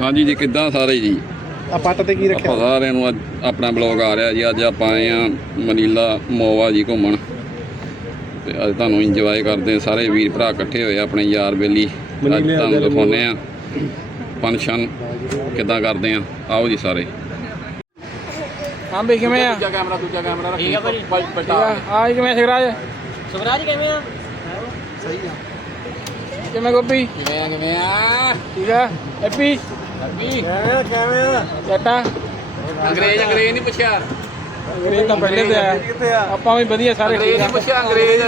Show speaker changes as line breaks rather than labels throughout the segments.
ਹਾਂਜੀ ਜੀ, ਕਿੱਦਾਂ ਸਾਰੇ ਜੀ?
ਆ ਪੱਟ ਤੇ ਕੀ ਰੱਖਿਆ?
ਆਪਾਂ ਸਾਰਿਆਂ ਨੂੰ ਅੱਜ ਆਪਣਾ ਬਲੌਗ ਆ ਰਿਹਾ ਜੀ। ਅੱਜ ਆਪਾਂ ਆਏ ਆ ਮਨੀਲਾ ਮੋਵਾ ਜੀ ਘੁੰਮਣ, ਤੇ ਅੱਜ ਤੁਹਾਨੂੰ ਇੰਜੋਏ ਕਰਦੇ ਆ। ਸਾਰੇ ਵੀਰ ਭਰਾ ਇਕੱਠੇ ਹੋਏ ਆਪਣੇ ਯਾਰ ਬੇਲੀ। ਅੱਜ ਤੁਹਾਨੂੰ ਦਿਖਾਉਂਦੇ ਆ ਫੰਕਸ਼ਨ ਕਿੱਦਾਂ ਕਰਦੇ ਆ। ਆਓ ਜੀ ਸਾਰੇ।
ਹਾਂ ਬਈ ਕਿਵੇਂ ਆ?
ਦੂਜਾ ਕੈਮਰਾ
ਠੀਕ ਆ ਭਾਜੀ। ਆ ਕਿਵੇਂ ਸਿਗਰਾਜ ਕਿਵੇਂ ਆ?
ਸਹੀ ਆ।
ਕਿਵੇਂ ਗੋਪੀ?
ਕਿਵੇਂ ਆ?
ਠੀਕ ਆ। ਹੈਪੀ
ਕਿਵੇਂ ਆ?
ਜੱਟਾ
ਅੰਗਰੇਜ਼ ਨਹੀਂ ਪੁੱਛਿਆ।
ਅੰਗਰੇਜ਼ ਤਾਂ ਪਹਿਲੇ ਤੇ ਆਇਆ। ਆਪਾਂ ਵੀ ਵਧੀਆ ਸਾਰੇ
ਅੰਗਰੇਜ਼
ਠੀਕ
ਨਹੀਂ
ਆ।
ਪੁੱਛਿਆ। ਅੰਗਰੇਜ਼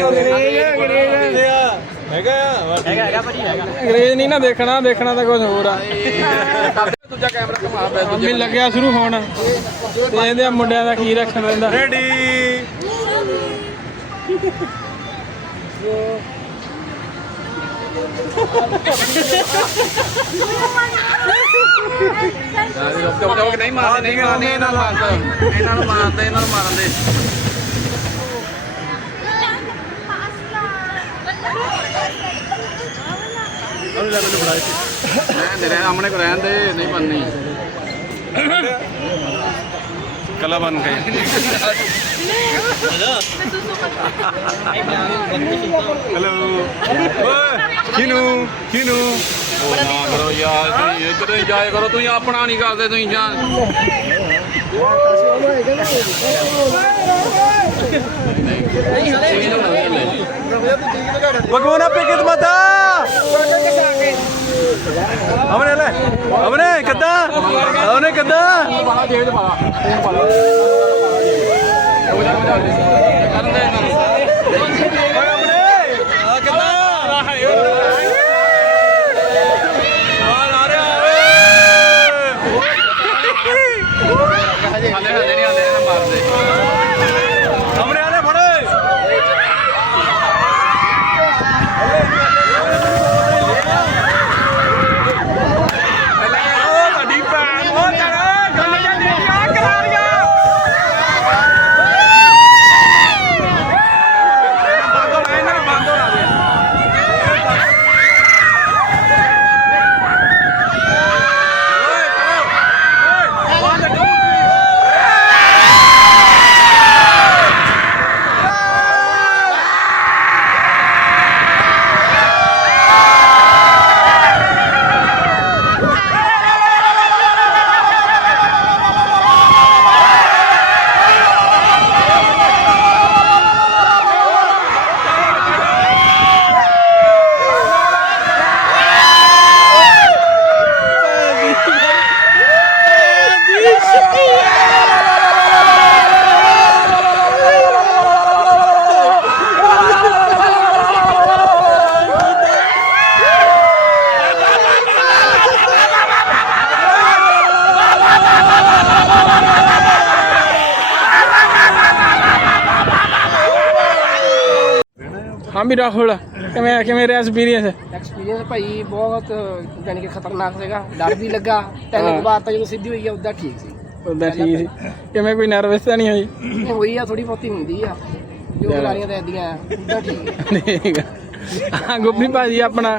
ਅੰਗਰੇਜ਼ ਨਹੀਂ ਨਾ ਦੇਖਣਾ ਤਾਂ ਕੁਝ ਹੋਰ ਆ।
ਦੂਜਾ ਕੈਮਰਾ ਘੁਮਾ ਪਿਆ।
ਮੰਮੀ ਲੱਗਿਆ ਸ਼ੁਰੂ ਹੋਣ ਤੇ ਇਹਦੇ ਮੁੰਡਿਆਂ ਦਾ ਕੀ ਰੱਖਣ ਰਹਿੰਦਾ।
ਰੈਡੀ।
ਨਹੀਂ ਮਾਰਦੇ ਇਹਨਾਂ ਨੂੰ ਮਾਰਨ ਦੇ। ਸਾਹਮਣੇ ਕੋ ਰਹਿਣ ਦੇ, ਨਹੀਂ ਬਣਨੀ।
ਕਲਾ ਬਣ ਗਏ। ਹੈਲੋ ਕਿਨੂੰ
ਨਾ ਕਰੋ ਯਾਰ, ਤੁਸੀਂ ਇੱਧਰ ਹੀ ਜਾਇਆ ਕਰੋ। ਤੁਸੀਂ ਆਪਣਾ ਨਹੀਂ ਕਰਦੇ, ਤੁਸੀਂ ਜਾਣ।
भगवान पे कित मता हमने ले हमने कद्दा
ਹਾਂ ਵੀ ਰਾਹੁਲ ਕਿਵੇਂ ਰਿਹਾ
ਐਕਸਪੀਰੀਅੰਸ ਭਾਈ ਬਹੁਤ ਯਾਨੀ ਕਿ ਖਤਰਨਾਕ ਸੀਗਾ। ਡਰ ਵੀ ਲੱਗਾ। ਤਿੰਨ ਵਾਰ ਤਾਂ ਜਦੋਂ ਸਿੱਧੀ ਹੋਈ ਆ ਉੱਦਾਂ ਠੀਕ ਸੀ।
ਉਦਾਂ ਠੀਕ ਸੀ। ਕਿਵੇਂ ਕੋਈ ਨਰਵਸ ਤਾਂ ਨਹੀਂ ਹੋਈ?
ਹੋਈ ਆ, ਥੋੜੀ ਬਹੁਤੀ ਹੁੰਦੀ ਆ। ਜੋ ਗਾਲੀਆਂ ਤਾਂ ਐਦੀਆਂ ਆ, ਉੱਦਾਂ ਠੀਕ ਆ।
ਹਾਂ ਗੋਪੀ ਭਾਜੀ ਆਪਣਾ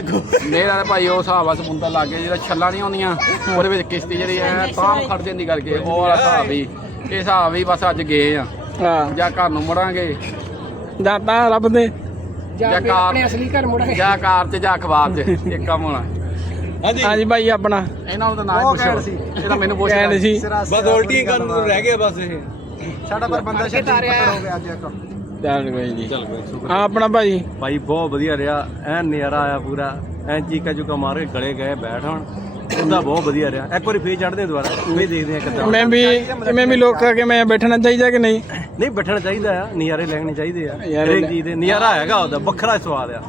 ਮੇਰਾ ਭਾਈ ਉਹ ਹਿਸਾਬ ਆ ਸਮੁੰਦਰ ਲਾਗੇ ਜਿਹੜਾ ਛੱਲਾਂ ਨਹੀਂ ਆਉਂਦੀਆਂ, ਉਹਦੇ ਵਿੱਚ ਕਿਸ਼ਤੀ ਜਿਹੜੀ ਐ ਤਾਂ ਖੜ ਜਾਂਦੀ ਕਰਕੇ ਉਹ ਵਾਲਾ ਹਿਸਾਬ ਹੀ। ਇਹ ਹਿਸਾਬ ਹੀ ਬਸ ਅੱਜ ਗਏ ਆ।
ਹਾਂ
ਜਾਂ ਘਰ ਨੂੰ ਮੁੜਾਂਗੇ,
ਜਾਂ ਤਾਂ ਰੱਬ ਦੇ
ਜਾਂ ਫਿਰ ਆਪਣੇ ਅਸਲੀ ਘਰ ਮੁੜਾਂਗੇ,
ਜਾਂ ਕਾਰ 'ਚ ਜਾਂ ਅਖਬਾਰ 'ਚ। ਇੱਕ ਕੰਮ ਹੋਣਾ।
ਹਾਂਜੀ ਭਾਈ ਆਪਣਾ
ਇਹਨਾਂ ਨੂੰ ਤਾਂ ਨਾ ਹੀ ਪੁੱਛੋ, ਇਹ ਤਾਂ ਮੈਨੂੰ ਪੁੱਛ
ਕਹਿੰਦੇ ਸੀ।
ਬਸ ਉਲਟੀਆਂ ਕਰਨ ਨੂੰ ਰਹਿ ਗਿਆ ਬਸ ਇਹ
ਸਾਡਾ ਪਰ ਬੰਦਾ ਛੱਡ ਹੋ ਗਿਆ ਅੱਜ ਇੱਕ।
ਚੱਲ ਕੋਈ ਜੀ। ਹਾਂ ਆਪਣਾ ਭਾਈ
ਭਾਈ ਬਹੁਤ ਵਧੀਆ ਰਿਹਾ। ਐਨ ਨਜ਼ਾਰਾ ਆਇਆ ਪੂਰਾ। ਐਨ ਚੀਕਾ ਚੁਕਾ ਮਾਰ ਕੇ ਗਲੇ ਗਏ ਬੈਠ ਹੁਣ। ਉਹਦਾ ਬਹੁਤ ਵਧੀਆ ਰਿਹਾ। ਇੱਕ ਵਾਰੀ ਫੇਰ ਚੜਦੇ ਦੁਬਾਰਾ, ਫੇਰ ਦੇਖਦੇ ਆ ਕਿੱਦਾਂ।
ਮੈਂ ਵੀ ਲੋਕਾਂ ਕੇ ਮੈਂ ਬੈਠਣਾ ਚਾਹੀਦਾ ਕਿ ਨਹੀਂ?
ਨਹੀਂ ਬੈਠਣਾ ਚਾਹੀਦਾ ਆ, ਨਜ਼ਾਰੇ ਲੈਣੇ ਚਾਹੀਦੇ ਆ।
ਨਜ਼ਾਰੇ
ਹਰੇਕ ਚੀਜ਼ ਦੇ ਨਜ਼ਾਰਾ ਹੈਗਾ, ਉਹਦਾ ਵੱਖਰਾ ਸਵਾਦ ਆ।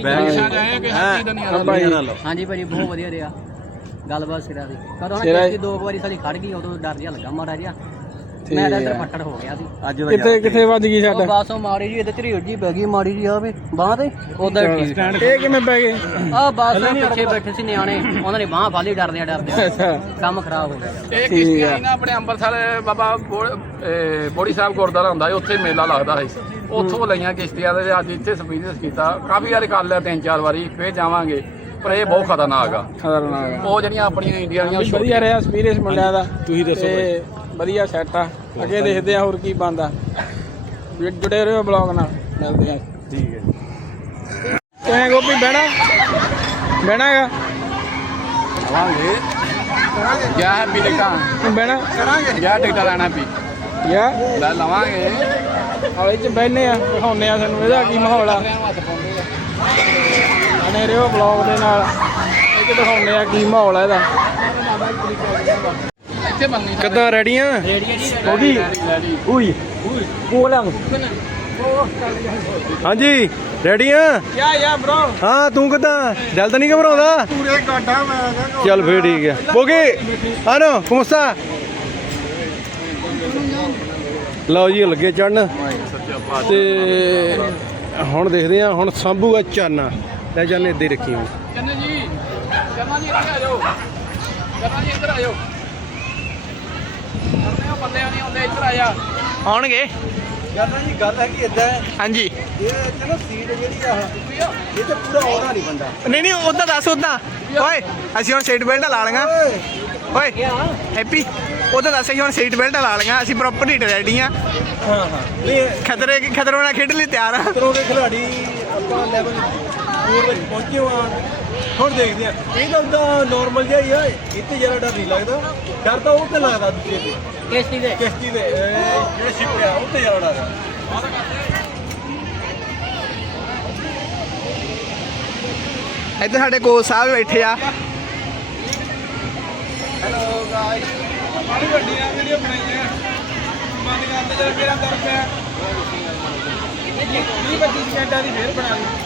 ਹਾਂਜੀ ਭਾਜੀ ਬਹੁਤ ਵਧੀਆ ਰਿਹਾ। ਗੱਲਬਾਤ ਸਿਰਾ ਦੀ ਕਦੋਂ
ਸਿਰਾ
ਨਾ ਦੋ ਵਾਰੀ ਸਾਡੀ ਖੜ ਗਈ, ਉਦੋਂ ਡਰ ਜਿਹਾ ਲੱਗਾ ਮਾੜਾ ਜਿਹਾ। ਮੈਂ ਤਾਂ ਇੱਧਰ ਫੱਟੜ ਹੋ ਗਿਆ ਸੀ।
ਅੱਜ ਦਾ
ਕਿੱਥੇ ਵੱਜ ਗਈ ਸਾਡਾ?
ਬਸ ਉਹ ਮਾੜੀ ਜੀ ਇਹਦੇ ਝਰੀੜ ਜੀ ਪੈ ਗਈ ਮਾੜੀ ਜੀ ਆ ਵੀ ਬਾਂਹ ਤੇ ਉਧਰ ਠੀਕ।
ਇਹ ਕਿਵੇਂ ਪੈ ਗਏ?
ਆ ਬਸ ਪਿੱਛੇ ਬੈਠੇ ਸੀ ਨਿਆਣੇ, ਉਹਨਾਂ ਨੇ ਬਾਂਹ ਫਾਲੀ ਡਰਦੇ
ਅੱਛਾ
ਕੰਮ ਖਰਾਬ ਹੋ ਗਿਆ।
ਇਹ ਕਿਸ਼ਤੀਆਂ ਹੀ ਨਾ ਆਪਣੇ ਅੰਮ੍ਰਿਤਸਰ ਬਾਬਾ ਬੋੜੀ ਸਾਹਿਬ ਗੁਰਦੁਆਰਾ ਹੁੰਦਾ ਸੀ, ਉੱਥੇ ਮੇਲਾ ਲੱਗਦਾ ਸੀ। ਉੱਥੋਂ ਲਈਆਂ ਕਿਸ਼ਤੀਆਂ ਦੇ ਅੱਜ ਇੱਥੇ ਐਕਸਪੀਰੀਅੰਸ ਕੀਤਾ। ਕਾਫੀ ਵਾਰੀ ਕਰ ਲਿਆ, 3-4 ਵਾਰੀ। ਫੇਰ ਜਾਵਾਂਗੇ। ਪਰ ਇਹ ਬਹੁਤ ਖਤਰਨਾਕ ਆ।
ਖਤਰਨਾਕ ਆ।
ਉਹ ਜਿਹੜੀਆਂ ਆਪਣੀਆਂ ਇੰਡੀਆ ਦੀਆਂ
ਵਧੀਆ ਰਿਹਾ ਐਕਸਪੀਰੀਅੰਸ ਮੁੰਡਿਆਂ ਦਾ।
ਤੁਸੀਂ ਦੱਸੋ
ਤੇ ਵਧੀਆ ਸੈੱਟ ਆ। ਅੱਗੇ ਦੇਖਦੇ ਆ ਹੋਰ ਕੀ ਬਣਦਾ। ਜੁੜੇ ਰਹੋ ਬਲੌਗ ਨਾਲ, ਮਿਲਦੇ ਆ।
ਠੀਕ ਹੈ।
ਕਿਵੇਂ ਗੋਪੀ ਬਹਿਣਾ ਹੈਗਾ?
ਆਵਾਂਗੇ ਕਿਆ ਹੈ ਪੀ ਟਿਕਟਾਂ
ਬਹਿਣਾ
ਕਿਆ ਟਿਕਟਾਂ ਲੈਣਾ ਪੀ
ਯਾ
ਲੈ ਲਵਾਂਗੇ।
ਹਾਲੇ ਚ ਬਹਿਨੇ ਆ, ਦਿਖਾਉਂਦੇ ਆ ਤੁਹਾਨੂੰ ਇਹਦਾ ਕੀ ਮਾਹੌਲ ਆ। ਬਣੇ ਰਹੋ ਬਲੌਗ ਦੇ ਨਾਲ, ਇਹ ਚ ਦਿਖਾਉਂਦੇ ਆ ਕੀ ਮਾਹੌਲ ਆ ਇਹਦਾ।
ਇੱਥੇ ਬੰਨੀ
ਕਿੱਦਾਂ ਰੈਡੀਆਂ ਉਹਦੀ ਉਈ ਕੋਲਾਂ ਹਾਂਜੀ ਰੈਡੀਆਂ
ਯਾ ਬ్రో
ਹਾਂ ਤੂੰ ਕਿੱਦਾਂ ਦਿਲ ਤਾਂ ਨਹੀਂ ਘਬਰਾਉਂਦਾ
ਪੂਰੇ ਘਾਟਾ ਮੈਂ
ਚੱਲ ਫੇਰ ਠੀਕ ਹੈ ਬੋਗੇ ਆਨੋ ਕਮਸਾ ਲਓ ਜੀ ਲੱਗੇ ਚੜਨ ਤੇ ਹੁਣ ਦੇਖਦੇ ਆ ਹੁਣ ਸਾਂਭੂਗਾ ਚਾਨਾ ਲੈ ਜਾਨੇ ਇੱਦੇ ਰੱਖੀ ਹੁਣ
ਚੰਨਾ ਜੀ ਇੱਧਰ ਆ ਜਾਓ। ਚੰਨਾ ਜੀ ਇੱਧਰ ਆ ਜਾਓ। ਬੰਦੇ ਨਹੀਂ ਆਉਂਦੇ, ਇੱਧਰ ਆ ਜਾ।
ਆਉਣਗੇ।
ਗੱਲ ਹੈ ਕਿ ਇਦਾਂ
ਹਾਂਜੀ
ਇਹ ਚਲੋ ਸੀਟ ਜਿਹੜੀ ਆ ਇਹ ਤੇ ਪੂਰਾ ਆਉਣਾ ਨਹੀਂ ਬੰਦਾ
ਨਹੀਂ ਉਦਾਂ ਦੱਸ ਉਦਾਂ। ਓਏ ਅਸੀਂ ਹੁਣ ਸੀਟ ਬੈਲਟ ਲਾ ਲਈਆਂ। ਓਏ ਹੈਪੀ ਉਦਾਂ ਦੱਸ ਅਸੀਂ ਹੁਣ ਸੀਟ ਬੈਲਟ ਲਾ ਲਈਆਂ। ਅਸੀਂ ਪ੍ਰੋਪਰ ਹੀਟ ਰੈਡੀ ਆ।
ਹਾਂ ਨਹੀਂ
ਖਤਰੇ ਨਾਲ ਖੇਡ ਲਈ ਤਿਆਰ ਆ।
ਤਰ੍ਹਾਂ ਦੇ ਖਿਡਾਰੀ ਆਪਾਂ ਲੈਵਲ 4 ਵਿੱਚ ਪਹੁੰਚੇ ਹਾਂ। ਹੁਣ ਦੇਖਦੇ ਆ ਇਹ ਤਾਂ ਉਦਾਂ ਨਾਰਮਲ ਜਿਹਾ ਹੀ ਆ ਇੱਥੇ ਜ਼ਿਆਦਾ ਡਰ ਨਹੀਂ ਲੱਗਦਾ। ਡਰ ਤਾਂ ਉਹ ਤੇ ਲੱਗਦਾ ਦੂਜੇ ਤੇ ਕਿਸ਼ਤੀ ਦੇ ਜਿਹੜੇ ਸ਼ਿਪ ਆ ਉਹ ਤੇ ਜ਼ਿਆਦਾ ਡਰ
ਇੱਧਰ ਸਾਡੇ ਕੋਚ ਸਾਹਿਬ ਬੈਠੇ ਆ।
ਹੈਲੋ ਗਾਇਸ
ਬੜੀ ਵੱਡੀਆਂ ਵੀਡੀਓ ਬਣਾਈਆਂ ਬੰਦ ਕਰਦੇ ਜਰਾ ਮੇਰਾ ਦਰ ਪਿਆ 20-25 ਸਕਿੰਟਾਂ ਦੀ ਫੇਰ ਬਣਾ ਲਈ।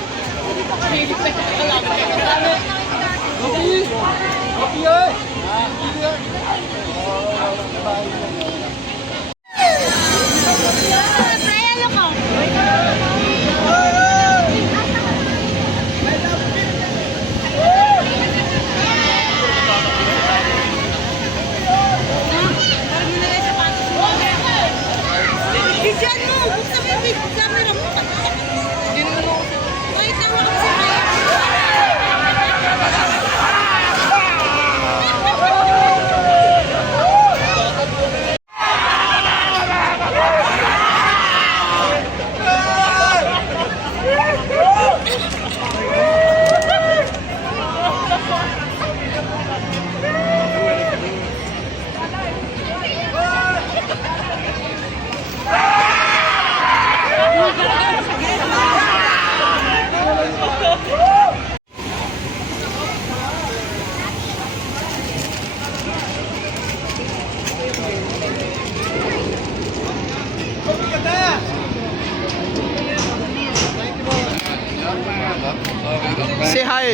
Say hi.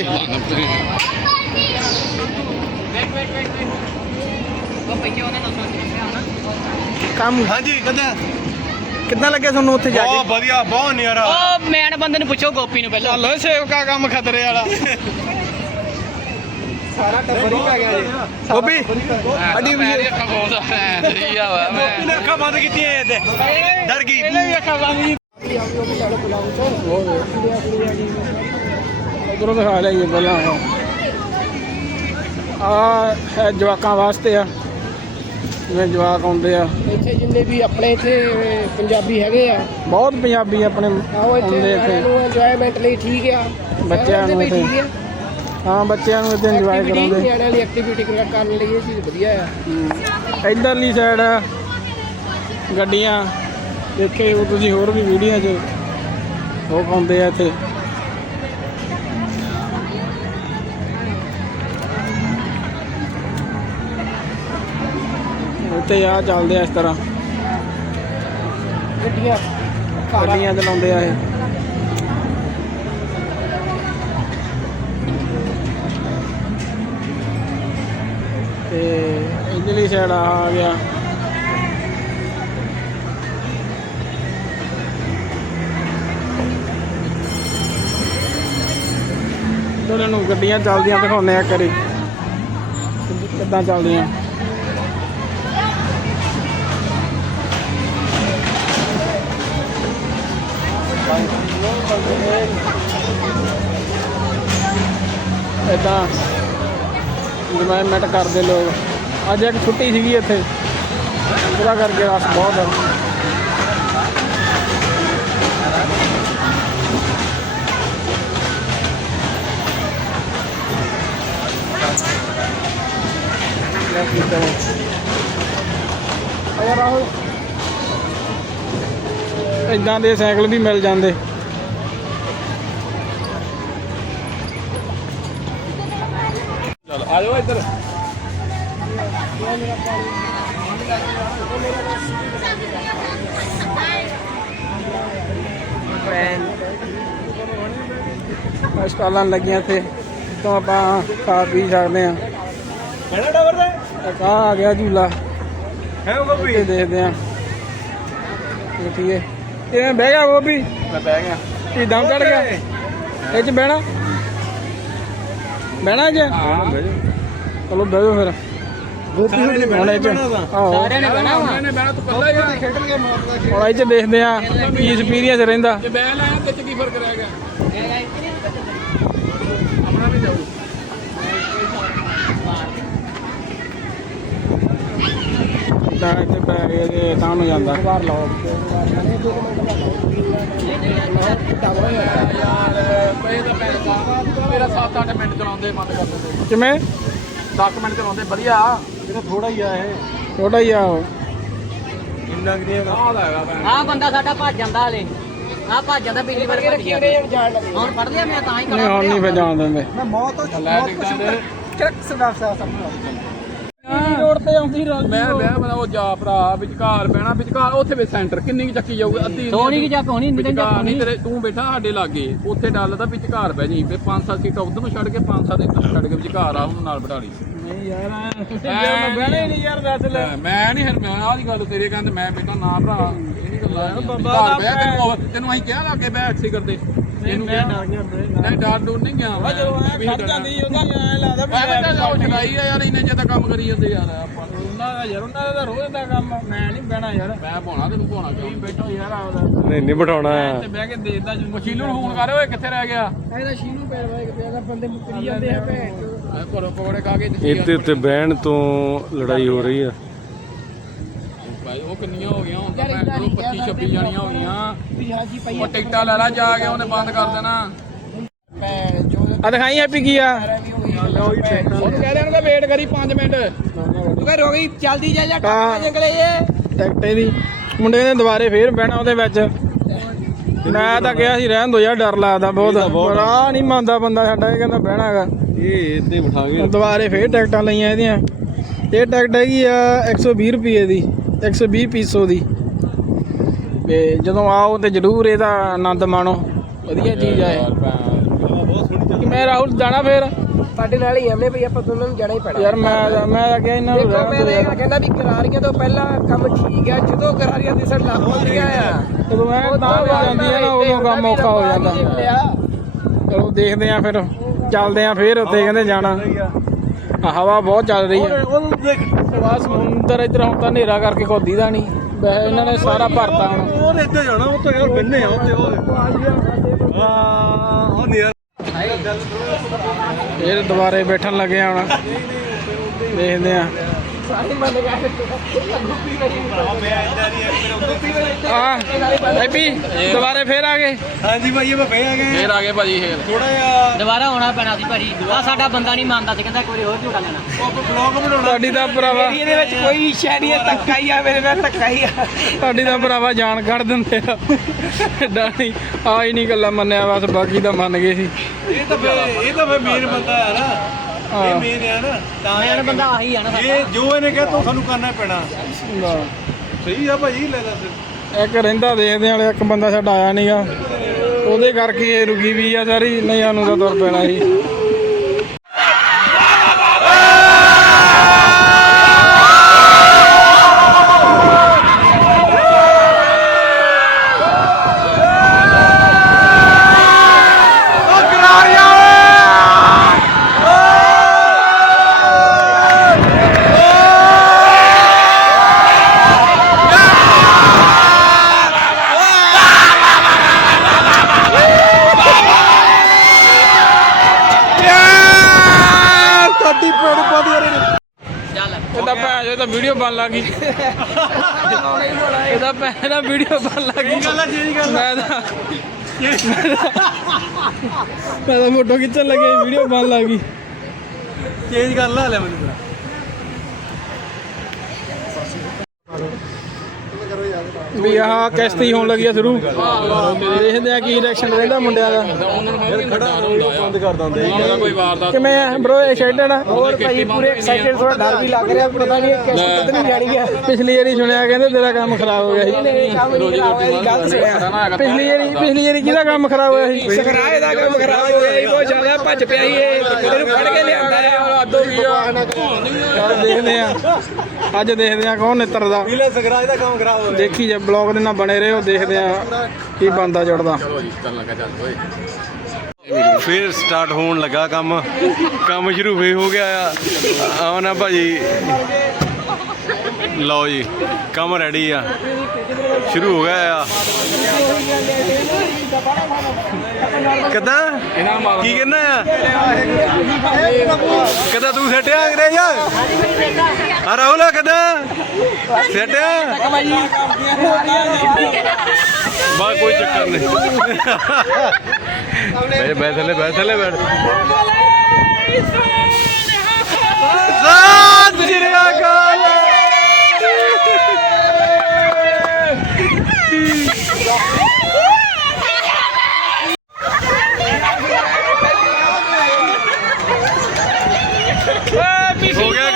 ਕੰਮ
ਹਾਂਜੀ
ਕਿੱਦਾਂ ਲੱਗਿਆ ਤੁਹਾਨੂੰ ਉੱਥੇ ਜਾ
ਬਹੁਤ
ਕੇ?
ਵਧੀਆ ਬਹੁਤ ਨਿਆਰਾ
ਉਹ ਮੈਨ ਬੰਦੇ ਨੂੰ ਪੁੱਛੋ ਗੋਪੀ ਨੂੰ ਪਹਿਲਾਂ।
ਚੱਲ ਸੇਵਕਾ ਕੰਮ ਖਤਰੇ ਵਾਲਾ। ਸਾਰਾ ਟੱਬਰ ਹੀ ਪੈ ਗਿਆ ਜੀ। ਗੋਪੀ ਅੱਡੀ ਵੀ
ਅੱਖਾਂ ਖੋਲਦਾ ਸਹੀ ਆ ਵਾ
ਗੋਪੀ ਨੇ ਅੱਖਾਂ ਬੰਦ ਕੀਤੀਆਂ ਇੱਥੇ ਡਰ ਗਈ
ਇਹਨੇ ਵੀ ਅੱਖਾਂ ਬੰਦ ਕੀਤੀ। ਉਧਰੋਂ ਦਿਖਾ ਲਿਆਈਏ ਪਹਿਲਾਂ। ਆ ਹੈ ਜਵਾਕਾਂ ਵਾਸਤੇ ਆ, ਜਿਵੇਂ ਜਵਾਕ ਆਉਂਦੇ ਆ।
ਇੱਥੇ ਜਿੰਨੇ ਵੀ ਆਪਣੇ ਇੱਥੇ ਪੰਜਾਬੀ ਹੈਗੇ ਆ,
ਬਹੁਤ ਪੰਜਾਬੀ ਆਪਣੇ
ਆਓ ਇੱਥੇ
ਆਉਂਦੇ ਇੱਥੇ।
ਨੂੰ ਇੰਜੋਇਮੈਂਟ ਲਈ ਠੀਕ ਆ।
ਬੱਚਿਆਂ ਨੂੰ ਇੱਥੇ
ਠੀਕ ਆ।
ਹਾਂ ਬੱਚਿਆਂ ਨੂੰ ਇੱਥੇ ਇੰਜੋਏ
ਐਕਟੀਵਿਟੀ
ਕਰਾਉਂਦੇ।
ਨਿਆਣਿਆਂ ਲਈ ਐਕਟੀਵਿਟੀ ਕਰਨ ਲਈ ਇਹ ਚੀਜ਼ ਵਧੀਆ ਆ।
ਇੱਧਰਲੀ ਸਾਈਡ ਗੱਡੀਆਂ ਦੇਖੇ ਉਹ ਤੁਸੀਂ ਹੋਰ ਵੀ ਵੀਡੀਓ 'ਚ ਉਹ ਪਾਉਂਦੇ ਆ ਇੱਥੇ। ਉੱਤੇ ਆ ਚੱਲਦੇ ਆ ਇਸ ਤਰ੍ਹਾਂ ਗੱਡੀਆਂ ਚਲਾਉਂਦੇ ਆ ਇਹ। ਤੇ ਇੱਧਰਲੀ ਸਾਈਡ ਆ ਗਿਆ ਦੋਨਾਂ ਨੂੰ ਗੱਡੀਆਂ ਚੱਲਦੀਆਂ ਦਿਖਾਉਂਦੇ ਆ ਕਰੀ ਕਿੱਦਾਂ ਚੱਲਦੀਆਂ।
ਇੱਦਾਂ ਇੰਜੋਇਮੈਂਟ ਕਰਦੇ ਲੋਕ। ਅੱਜ ਇੱਕ ਛੁੱਟੀ ਸੀਗੀ ਇੱਥੇ, ਉਹਦਾ ਕਰਕੇ ਰਸ਼ ਬਹੁਤ ਆ। ਰਾਹੁਲ ਇੱਦਾਂ ਦੇ ਸਾਈਕਲ ਵੀ ਮਿਲ ਜਾਂਦੇ।
ਚਲ ਆ ਜਾਓ ਇੱਧਰ।
ਸਟਾਲਾਂ ਲੱਗੀਆਂ ਇੱਥੇ ਤੋਂ ਆਪਾਂ ਖਾ ਪੀ ਸਕਦੇ ਹਾਂ।
ਕਿਹੜਾ ਟਾਵਰ ਦਾ
ਇੱਕ ਆਹ ਆ ਗਿਆ ਝੂਲਾ,
ਹੈ ਉਹ ਵੀ
ਇਹ ਦੇਖਦੇ ਹਾਂ। ਠੀਕ ਹੈ, ਕਿਵੇਂ ਬਹਿ ਗਿਆ ਉਹ ਵੀ?
ਮੈਂ ਬਹਿ ਗਿਆ।
ਕੀ ਦਮ ਚੜ ਗਿਆ ਇਹ ਚ ਬਹਿਣਾ? ਬਹਿਣਾ ਜੇ? ਚਲੋ ਬਹਿ ਜਾਓ ਫਿਰ।
ਸਾਰਿਆਂ ਨੇ
ਹੁਣ ਇਹ ਚ ਆਹੋ
ਸਾਰਿਆਂ ਨੇ ਬਹਿਣਾ ਵਾ।
ਉਹਨੇ ਬਹਿਣਾ, ਤੂੰ ਕੱਲਾ ਹੀ ਆ।
ਖੇਡਣਗੇ ਮਾਰਦਾ
ਹੁਣ ਇਹ ਚ ਦੇਖਦੇ ਆ ਕੀ ਐਕਸਪੀਰੀਅੰਸ ਰਹਿੰਦਾ।
ਜੇ ਬਹਿ ਲਾਇਆ ਤੇ ਚ ਕੀ ਫਰਕ ਰਹਿ ਗਿਆ? ਆਪਣਾ ਵੀ ਜਾਊ।
ਤਾਂ ਇੱਥੇ ਪੈ ਗਏ ਜੇ ਤਾਂ ਨੂੰ ਜਾਂਦਾ।
ਯਾਰ ਪਏ ਤਾਂ ਪੈਸਾ ਮੇਰਾ 7-8 ਮਿੰਟ ਚਲਾਉਂਦੇ ਬੰਦ ਕਰ ਦਿੰਦੇ।
ਕਿਵੇਂ
10 ਮਿੰਟ ਚਲਾਉਂਦੇ ਵਧੀਆ।
ਇਹਦਾ ਥੋੜਾ ਹੀ ਆ ਇਹ,
ਛੋਟਾ ਹੀ ਆ ਉਹ।
ਇੰਨਾ ਕਿ ਨਹੀਂ ਹੈਗਾ।
ਆਹ ਦਾ ਹੈਗਾ ਭੈਣ।
ਆ ਬੰਦਾ ਸਾਡਾ ਭੱਜ ਜਾਂਦਾ ਹਲੇ ਆ ਭੱਜ ਜਾਂਦਾ ਪਿਛਲੀ ਵਾਰ ਭੱਜ ਗਿਆ ਹੁਣ ਫੜ ਲਿਆ ਮੈਂ ਤਾਂ ਹੀ
ਨਹੀਂ ਹੁਣ ਨਹੀਂ ਫਿਰ ਜਾਣ ਦਿੰਦੇ।
ਮੈਂ ਮੌਤ ਤੋਂ
ਲੈ ਟਿਕਟਾਂ ਦੇ।
ਚੱਕ ਸਦਾ ਸਭ
ਰੋਡ ਤੇ ਆਉਂਦੀ
ਮੈਂ ਬਣਾ ਉਹ ਜਾ ਭਰਾ ਵਿਚਕਾਰ ਬਹਿਣਾ ਵਿਚਕਾਰ ਉੱਥੇ ਵੀ ਸੈਂਟਰ ਕਿੰਨੀ ਕੁ ਚੱਕੀ ਜਾਊਗੀ ਅੱਧੀ
ਸੋਨੀ ਕੀ ਚੱਕ ਹੋਣੀ ਨਹੀਂ
ਵਿਚਕਾਰ ਨਹੀਂ ਤੇਰੇ ਤੂੰ ਬੈਠਾ ਸਾਡੇ ਲਾਗੇ ਉੱਥੇ ਡੱਲਦਾ ਵਿਚਕਾਰ ਬਹਿ ਜੀ ਫੇ 5-7 ਸੀਟਾਂ ਉਧਰ ਨੂੰ ਛੱਡ ਕੇ 5-7 ਇੱਧਰ ਨੂੰ ਛੱਡ ਕੇ ਵਿਚਕਾਰ ਆ ਉਹਨੂੰ ਨਾਲ ਬਿਠਾ ਲਈ।
ਨਹੀਂ ਯਾਰ ਮੈਂ ਬਹਿਣਾ ਹੀ ਨਹੀਂ ਯਾਰ ਦੱਸ ਲੈ।
ਮੈਂ ਨਹੀਂ ਫਿਰ ਮੈਂ ਆਹ ਦੀ ਗੱਲ ਤੇਰੇ ਕਹਿੰਦੇ ਮੈਂ ਬੈਠਾ ਨਾ ਭਰਾ ਇਹ ਨਹੀਂ ਗੱਲਾਂ ਵਿਚਕਾਰ ਬਹਿ ਤੈਨੂੰ ਅਸੀਂ ਕਿਹਾ ਲਾਗੇ ਬਹਿ ਅੱਛੀ ਕਰਦੇ ਇਹਨੂੰ ਨਹੀਂ ਡਰ ਡੂਰ ਨਹੀਂ ਗਿਆ ਵਾ
ਜਦੋਂ ਐ ਖੜ ਜਾਂਦੀ ਉਹਦਾ ਐ ਲੱਗਦਾ
ਮੈਂ ਤਾਂ ਉਹ ਚਲਾਈ ਆ ਯਾਰ ਇੰਨੇ ਜੇ ਤਾਂ ਕੰਮ ਕਰੀ ਜਾਂਦੇ ਯਾਰ ਆਪਾਂ
ਉਹਨਾਂ ਦਾ ਯਾਰ ਉਹਨਾਂ ਦਾ ਰੋਜ਼ ਦਾ ਕੰਮ ਆ। ਮੈਂ ਨਹੀਂ ਬਹਿਣਾ ਯਾਰ।
ਮੈਂ ਪਾਉਣਾ ਤੈਨੂੰ ਪਾਉਣਾ ਕਿਉਂ
ਬੈਠੋ ਯਾਰ ਆਪਦਾ
ਨਹੀਂ ਬਿਠਾਉਣਾ
ਤੇ ਬਹਿ ਕੇ ਦੇਖਦਾ ਜੂ
ਮਸ਼ੀਨੂ ਨੂੰ ਫੋਨ ਕਰ ਓਏ ਕਿੱਥੇ ਰਹਿ ਗਿਆ?
ਇਹਦਾ ਸ਼ੀਨੂ ਪੈਰ ਵਾਇਕ ਪਿਆ ਬੰਦੇ ਮੁੱਕਰੀ ਜਾਂਦੇ ਆ ਭੈਣ ਚੋਦ।
ਮੈਂ ਘਰੋਂ ਪਕੌੜੇ ਖਾ ਕੇ
ਇਹਦੇ ਉੱਤੇ ਬਹਿਣ ਤੋਂ ਲੜਾਈ ਹੋ ਰਹੀ ਆ।
ਭਾਈ ਉਹ ਕਿੰਨੀਆਂ ਹੋ ਗਈਆਂ ਹੁਣ ਤਾਂ ਮੈਂ 25-26 ਜਾਣੀਆਂ ਹੋ ਗਈਆਂ।
ਵੀ ਹਾਜੀ ਪਈ
ਉਹ ਟਿਕਟਾਂ ਲੈ ਲੈ ਜਾ ਕੇ ਉਹਨੇ ਬੰਦ ਕਰ ਦੇਣਾ।
ਭੈਣ ਚੋਦ ਆ ਦਿਖਾਈ ਹੈਪੀ ਕੀ ਆ?
ਉਹਨੂੰ ਕਹਿ ਦੇ ਉਹਨੂੰ ਵੇਟ ਕਰੀ 5 ਮਿੰਟ।
ਤੂੰ ਕਹ ਰੋਗੀ ਜਲਦੀ ਜਾ ਜਾ ਟੱਕਾ ਜੰਗਲੇ ਇਹ ਟਿਕਟੇ ਦੀ ਮੁੰਡੇ ਨੇ ਦੁਬਾਰੇ ਫੇਰ ਬਹਿਣਾ ਉਹਦੇ ਵਿੱਚ। ਮੈਂ ਤਾਂ ਕਿਹਾ ਸੀ ਰਹਿਣ ਦੋ ਯਾਰ ਡਰ ਲੱਗਦਾ ਬਹੁਤ। ਪਰ ਆ ਨਹੀਂ ਮੰਨਦਾ ਬੰਦਾ ਸਾਡਾ, ਇਹ ਕਹਿੰਦਾ ਬਹਿਣਾ ਹੈਗਾ।
ਇਹ ਇੱਥੇ ਬਿਠਾ ਕੇ
ਦੁਬਾਰੇ ਫੇਰ ਟਿਕਟਾਂ ਲਈਆਂ ਇਹਦੀਆਂ। ਇਹ ਟਿਕਟ ਹੈਗੀ ਆ 120 ਰੁਪਏ ਦੀ, 120 ਪੀਸੋ ਦੀ। ਤੇ ਜਦੋਂ ਆਓ ਤੇ ਜ਼ਰੂਰ ਇਹਦਾ ਆਨੰਦ ਮਾਣੋ, ਵਧੀਆ ਚੀਜ਼ ਆ ਇਹ। ਕਿ ਮੈਂ ਰਾਹੁਲ ਜਾਣਾ ਫੇਰ
ਸਾਡੇ ਨਾਲ ਹੀ ਆਮਨੇ ਭਈ ਆਪਾਂ ਦੋਨਾਂ ਨੂੰ ਜਾਣਾ ਹੀ ਪੈਣਾ
ਯਾਰ। ਮੈਂ ਤਾਂ ਕਿਹਾ ਇਹਨਾਂ ਨੂੰ
ਦੇਖੋ
ਰਹਿਣ
ਮੈਂ
ਦਿਓ
ਤਾਂ
ਯਾਰ।
ਇਹ ਕਹਿੰਦਾ ਵੀ ਕਰਾਰੀਆਂ ਤੋਂ ਪਹਿਲਾਂ ਕੰਮ ਠੀਕ ਆ, ਜਦੋਂ ਕਰਾਰੀਆਂ ਦੀ ਸੜ ਲੱਗ ਹੁੰਦੀਆਂ ਆ
ਜਦੋਂ ਮੈਂ ਤਾਂ ਹੋ ਜਾਂਦੀ ਹੈ ਨਾ ਉਦੋਂ ਕੰਮ ਔਖਾ ਹੋ ਜਾਂਦਾ। ਚਲੋ ਦੇਖਦੇ ਆ ਫਿਰ, ਚੱਲਦੇ ਆ ਫੇਰ ਉੱਥੇ ਕਹਿੰਦੇ ਜਾਣਾ। ਹਵਾ ਬਹੁਤ ਚੱਲ ਰਹੀ ਹੈ।
ਉਹਨੂੰ ਦੇਖ
ਸਵਾ ਸਮੁੰਦਰ ਇੱਧਰ ਹੁਣ ਤਾਂ ਹਨੇਰਾ ਕਰਕੇ ਕੋਈ ਦਾ ਨਹੀਂ। ਵੈਸੇ ਇਹਨਾਂ ਨੇ ਸਾਰਾ ਭਰਤਾ ਹੁਣ।
ਉਹ ਇੱਥੇ ਜਾਣਾ ਉਹ ਤਾਂ ਯਾਰ ਬੰਨੇ ਆ ਉੱਤੇ ਉਹ ਨਹੀਂ ਯਾਰ
ਫੇਰ ਦੁਬਾਰੇ ਬੈਠਣ ਲੱਗੇ ਆ ਹੁਣ, ਦੇਖਦੇ ਆ। ਐਪੀ ਦੁਬਾਰੇ ਫੇਰ ਆ ਗਏ।
ਹਾਂਜੀ ਭਾਈ ਇਹ ਬਹਿ ਆ ਗਏ
ਫੇਰ ਆ ਗਏ ਭਾਜੀ ਫੇਰ।
ਥੋੜਾ ਜਿਹਾ
ਦੁਬਾਰਾ ਆਉਣਾ ਪੈਣਾ ਸੀ ਭਾਜੀ ਆ ਸਾਡਾ ਬੰਦਾ ਨਹੀਂ ਮੰਨਦਾ ਸੀ ਕਹਿੰਦਾ ਕੋਈ ਹੋਰ ਝੂਟਾ ਲੈਣਾ
ਉਹ ਬਲੌਗ ਬਣਾਉਣਾ।
ਤੁਹਾਡੀ ਤਾਂ ਭਰਾਵਾ
ਇਹਦੇ ਵਿੱਚ ਕੋਈ ਸ਼ੈ ਨਹੀਂ, ਧੱਕਾ ਹੀ ਆ ਮੇਰੇ ਨਾਲ, ਧੱਕਾ ਹੀ ਆ।
ਤੁਹਾਡੀ ਤਾਂ ਭਰਾਵਾ ਜਾਨ ਕੱਢ ਦਿੰਦੇ ਆ। ਡਾਣੀ ਆ ਹੀ ਨਹੀਂ ਗੱਲਾਂ ਮੰਨਿਆ, ਬਸ ਬਾਕੀ ਤਾਂ ਮੰਨ ਗਏ ਸੀ।
ਇਹ ਤਾਂ ਫੇ ਮੇਨ ਬੰਦਾ ਹੈ ਨਾ, ਇਹ ਮੇਨ ਹੈ ਨਾ ਤਾਂ
ਮੇਨ ਬੰਦਾ ਆਹੀ ਆ ਨਾ ਸਾਡਾ।
ਇਹ ਜੋ ਇਹਨੇ ਕਿਹਾ ਤਾਂ ਸਾਨੂੰ ਕਰਨਾ ਪੈਣਾ। ਸਹੀ ਆ ਭਾਜੀ ਲੈ ਦੱਸ।
ਇੱਕ ਰਹਿੰਦਾ ਦੇਖਦੇ ਵਾਲੇ, ਇੱਕ ਬੰਦਾ ਸਾਡਾ ਆਇਆ ਨਹੀਂਗਾ, ਉਹਦੇ ਕਰਕੇ ਇਹ ਰੁਕੀ ਵੀ ਆ ਸਾਰੀ, ਨਹੀਂ ਸਾਨੂੰ ਤਾਂ ਤੁਰ ਪੈਣਾ ਸੀ। ਇਹ ਤਾਂ ਵੀਡੀਓ ਬਣ ਲੱਗੀ ਇਹਦਾ ਪਹਿਲਾਂ ਵੀਡੀਓ ਬਣ ਲੱਗੀ ਮੈਂ ਤਾਂ ਫੋਟੋ ਖਿੱਚਣ ਲੱਗਿਆ ਵੀਡੀਓ ਬਣ ਲੱਗੀ
ਚੇਂਜ ਕਰ ਲਾ ਲੈ ਮੈਨੂੰ
ਵੀ ਆਹ ਕਿਸ਼ਤੀ ਹੋਣ ਲੱਗੀ ਆ ਸ਼ੁਰੂ ਦੇਖਦੇ ਆ ਕੀ ਰਿਐਕਸ਼ਨ ਰਹਿੰਦਾ ਮੁੰਡਿਆਂ ਦਾ
ਬੰਦ ਕਰ ਦਿੰਦੇ
ਕਿਵੇਂ ਆ ਬ్రో ਇਹ ਸ਼ੈਡਡ ਆ
ਹੋਰ ਭਾਈ ਪੂਰੇ ਐਕਸਾਈਟਡ ਥੋੜਾ ਡਰ ਵੀ ਲੱਗ ਰਿਹਾ ਪਤਾ ਨਹੀਂ ਕਿਸ਼ਤੀ ਕਿੱਧਰ ਨੂੰ ਜਾਣੀ ਹੈ
ਪਿਛਲੀ ਵਾਰੀ ਸੁਣਿਆ ਕਹਿੰਦੇ ਤੇਰਾ ਕੰਮ ਖਰਾਬ ਹੋ ਗਿਆ ਸੀ
ਕੰਮ ਨਹੀਂ ਹੋਇਆ ਜੀ ਗਲਤ ਸੁਣਿਆ
ਪਿਛਲੀ ਵਾਰੀ ਕਿਹਦਾ ਕੰਮ ਖਰਾਬ ਹੋਇਆ ਸੀ
ਸਗਰਾਏ ਦਾ ਕੰਮ ਖਰਾਬ ਹੋ ਗਿਆ ਜੀ ਬਹੁਤ ਜ਼ਿਆਦਾ ਭੱਜ ਪਿਆ ਸੀ ਇਹ ਇਹਨੂੰ ਫੜ ਕੇ ਲਿਆਂਦਾ ਆ
ਚੱਲ ਦੇਖਦੇ ਆ ਅੱਜ ਦੇਖਦੇ ਆ ਕੌਣ ਨਿੱਤਰਦਾ
ਪੀਲੇ ਸਗਰਾਜ ਦਾ ਕੰਮ ਖਰਾਬ ਹੋ ਰਿਹਾ
ਦੇਖੀ ਜੇ ਬਲੌਗ ਦੇ ਨਾਲ ਬਣੇ ਰਹੋ ਦੇਖਦੇ ਆ ਕੀ ਬੰਦਾ ਜੁੜਦਾ
ਫਿਰ ਸਟਾਰਟ ਹੋਣ ਲੱਗਾ ਕੰਮ ਸ਼ੁਰੂ ਹੋ ਗਿਆ ਆ ਆਓ ਨਾ ਭਾਜੀ ਲਓ ਜੀ ਕੰਮ ਰੈਡੀ ਆ ਸ਼ੁਰੂ ਹੋ ਗਿਆ ਆ ਕਿੱਦਾਂ ਕੀ ਕਹਿਣਾ ਆ ਕਿੱਦਾਂ ਤੂੰ ਸੱਟਿਆ ਅੰਗਰੇਜ਼ ਆ ਰਾਹੁਲ ਕਿੱਦਾਂ ਸੱਟਿਆ ਬਾ ਕੋਈ ਚੱਕਰ ਨਹੀਂ ਬੈਠ ਥੱਲੇ ਬੈਠ ਸਤਿ ਸ਼੍ਰੀ ਅਕਾਲ ਹੋ ਗਿਆ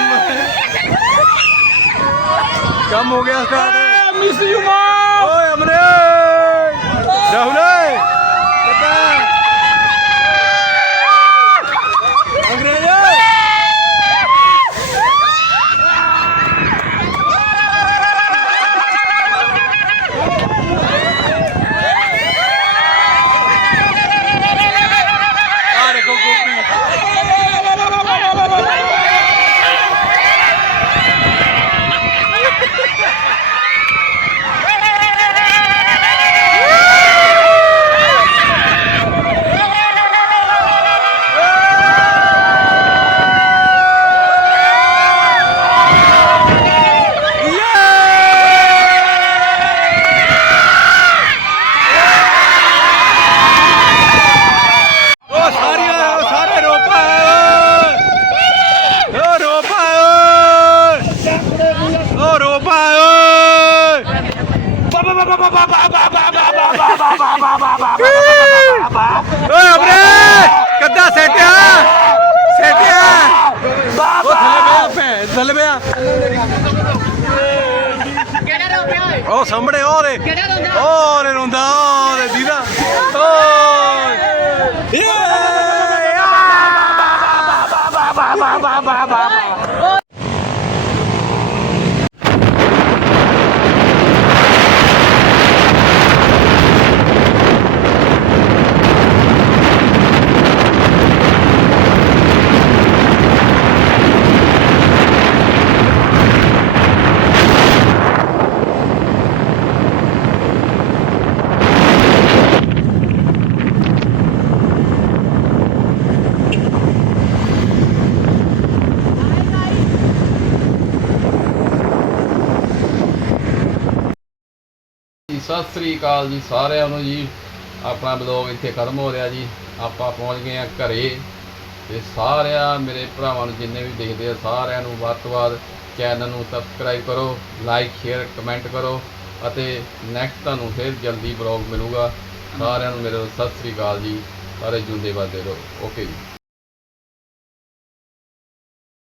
ਕੰਮ ਹੋ ਗਿਆ ਸਟਾਰਟ
ਮਿਸ ਯੂ ਮਾ
ਓਏ ਅਮਰੇ ਰਾਹੁਲ ਕਿੱਦਾਂ ਅੰਗਰੇਜ਼ ਆ ਦੇਖੋ ਗੋਪੀ ਓਏ ਅਮਰੇ ਕਿੱਦਾਂ ਸੈਟਿਆ ਥੱਲੇ ਪਿਆ
ਕਿਹੜਾ ਰੋ ਪਿਆ ਓਏ
ਉਹ ਸਾਹਮਣੇ ਉਹਦੇ
ਕਿਹੜਾ ਰੋਂਦਾ
ਉਹਨੇ ਰੋਂਦਾ ਉਹਦੇ ਦੀਦਾ ਓਏ
ਸਤਿ ਸ੍ਰੀ ਅਕਾਲ ਜੀ ਸਾਰਿਆਂ ਨੂੰ ਜੀ ਆਪਣਾ ਬਲੌਗ ਇੱਥੇ ਖਤਮ ਹੋ ਰਿਹਾ ਜੀ ਆਪਾਂ ਪਹੁੰਚ ਗਏ ਆ ਘਰੇ ਤੇ ਸਾਰਿਆਂ ਮੇਰੇ ਭਰਾਵਾਂ ਨੂੰ ਜਿੰਨੇ ਵੀ ਦੇਖਦੇ ਆ ਸਾਰਿਆਂ ਨੂੰ ਵੱਧ ਤੋਂ ਵੱਧ ਚੈਨਲ ਨੂੰ ਸਬਸਕ੍ਰਾਈਬ ਕਰੋ ਲਾਈਕ ਸ਼ੇਅਰ ਕਮੈਂਟ ਕਰੋ ਅਤੇ ਨੈਕਸਟ ਤੁਹਾਨੂੰ ਫਿਰ ਜਲਦੀ ਬਲੌਗ ਮਿਲੂਗਾ ਸਾਰਿਆਂ ਨੂੰ ਮੇਰੇ ਸਤਿ ਸ੍ਰੀ ਅਕਾਲ ਜੀ ਸਾਰੇ ਜੁੰਦੇ ਵੱਧਦੇ ਰਹੋ ਓਕੇ ਜੀ।